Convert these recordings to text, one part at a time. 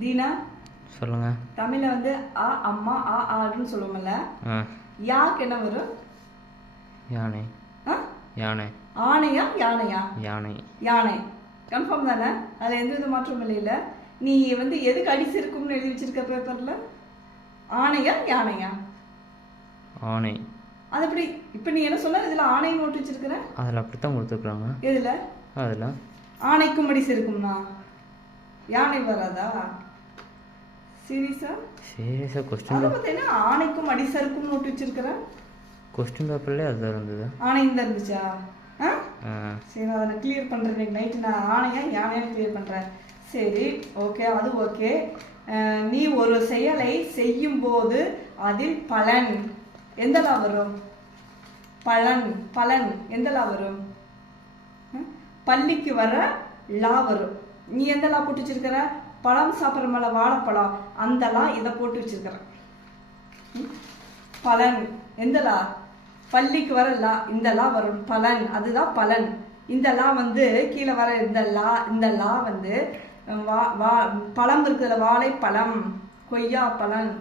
தீனா சொல்லுங்க. தமிழ்ல வந்து ஆ அம்மா ஆ ஆடுன்னு சொல்லுவோம்ல, யாக்கு என்ன வரும்? யானை. யானை. ஆணையா யானையா? யானை. யானை. கன்ஃபார்ம் தானே? அதில் எந்த வித மாற்றமும் இல்லைல்ல. நீ வந்து எதுக்கு அடிச்சு இருக்கும்னு எழுதி வச்சிருக்க பேப்பர்ல? ஆணையா யானையா? ஆணை. அது எப்படி இப்போ நீ என்ன சொன்ன? இதில் ஆணைன்னு நோட்டு வச்சிருக்கிற? அதில் அப்படித்தான் கொடுத்துருக்குறாங்க. எதில்? அதில் ஆணைக்கும் அடி இருக்கும்னா யானை வராதா? சீரியஸா கொஸ்டின் அதை பார்த்தீங்கன்னா ஆணைக்கும் அடி சறுக்கும் நோட்டு வச்சிருக்கிறேன். கொஸ்டின் பேப்பர்லேயே அதுதான் இருந்தது. ஆணையும் தான் இருந்துச்சா? சரி, அதை நான் கிளியர் பண்ணுறேன். நைட்டு நான் ஆணையா யானையா கிளியர் பண்ணுறேன். சரி, ஓகே, அது ஓகே. நீ ஒரு செயலை செய்யும் போது அதில் பலன் எந்தலா வரும்? பலன் பலன் எந்தலா வரும்? பள்ளிக்கு வர லா வரும். நீ எந்த லா போட்டு வச்சிருக்கிற? பழம் சாப்பிட்ற மேலே வாழைப்பழம், அந்த லா இதை போட்டு வச்சிருக்கிற. பலன் எந்த லா? பள்ளிக்கு வர லா, இந்த லா வரும். பலன், அதுதான் பலன். இந்த லா வந்து கீழே வர இந்த லா வந்து பழம் இருக்குதுல, வாழை பழம், கொய்யா பழம்,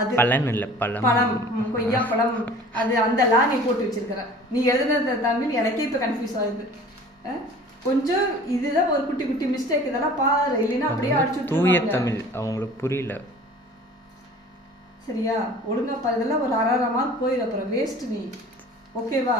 அது பலன் இல்லை பழம். பழம், கொய்யா பழம், அது அந்த லா நீ போட்டு வச்சிருக்கிற. நீ எழுதுன தமிழ் எனக்கே இப்போ கன்ஃபியூஸ் ஆகுது. கொஞ்சம் இதுதான் ஒரு குட்டி குட்டி மிஸ்டேக், இதெல்லாம் பாரு, இல்லைன்னா அப்படியே அடிச்சு தூய தமிழ் அவங்களுக்கு புரியல. சரியா? ஒழுங்கா பாரு, இதெல்லாம் ஒரு 1.5 மார்க் போயிடும், அப்புறம் வேஸ்ட் நீ. ஓகேவா?